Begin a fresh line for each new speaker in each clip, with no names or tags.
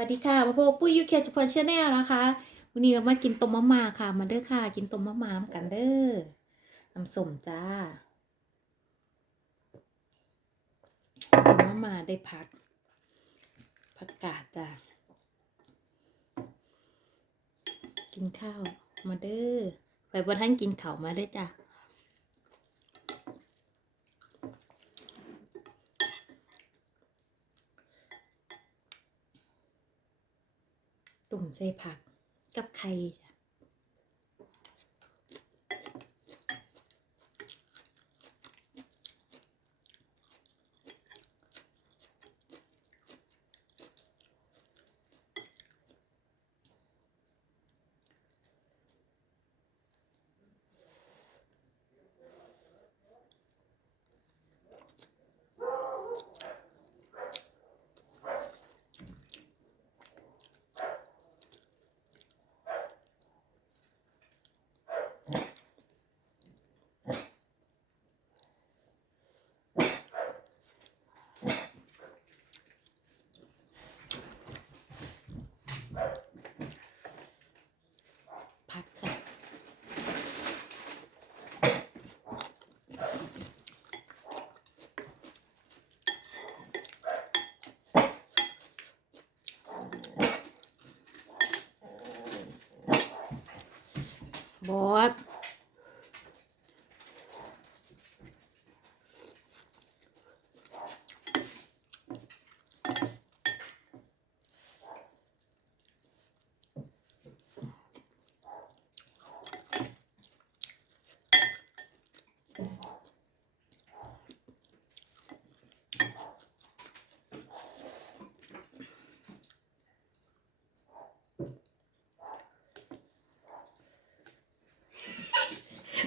วัสดีค่ะมาพบปุ้ยยูเคสปอร์ชแนลนะคะวันนี้เรามากินต้มมะม่าค่ะ มาเด้อค่ะ กินต้มมะม่าน้ำกันเด้อน้ำส้มจ้าต้มมะม่าได้พักผักกาดจ้ากินข้าวมาเด้อไปบนท่านกินข้าวมาเด้อจ้า ตุ่มใส่ผักกับไข่จ้ะผักจ้ะ บอ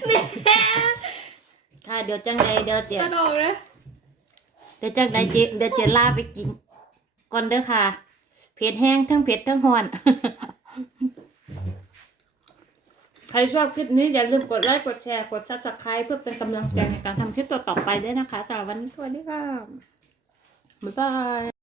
สค่ะเดี๋ยวจังไดเดี๋ยวเจ
ตลกเลย
เดี๋ยวจังไดเจเดี๋ยวเจลาไปกินก่อนเด้อค่ะเผ็ดแห้งทั้งเผ็ดทั้งฮ้อนใครชอบคลิปนี้อย่าลืมกดไลค์กดแชร์กด subscribe เพื่อเป็นกำลังใจในการทำคลิปต่อๆไปด้วยนะคะสำหรับวันนี้สวัสดีค่ะบ๊ายบาย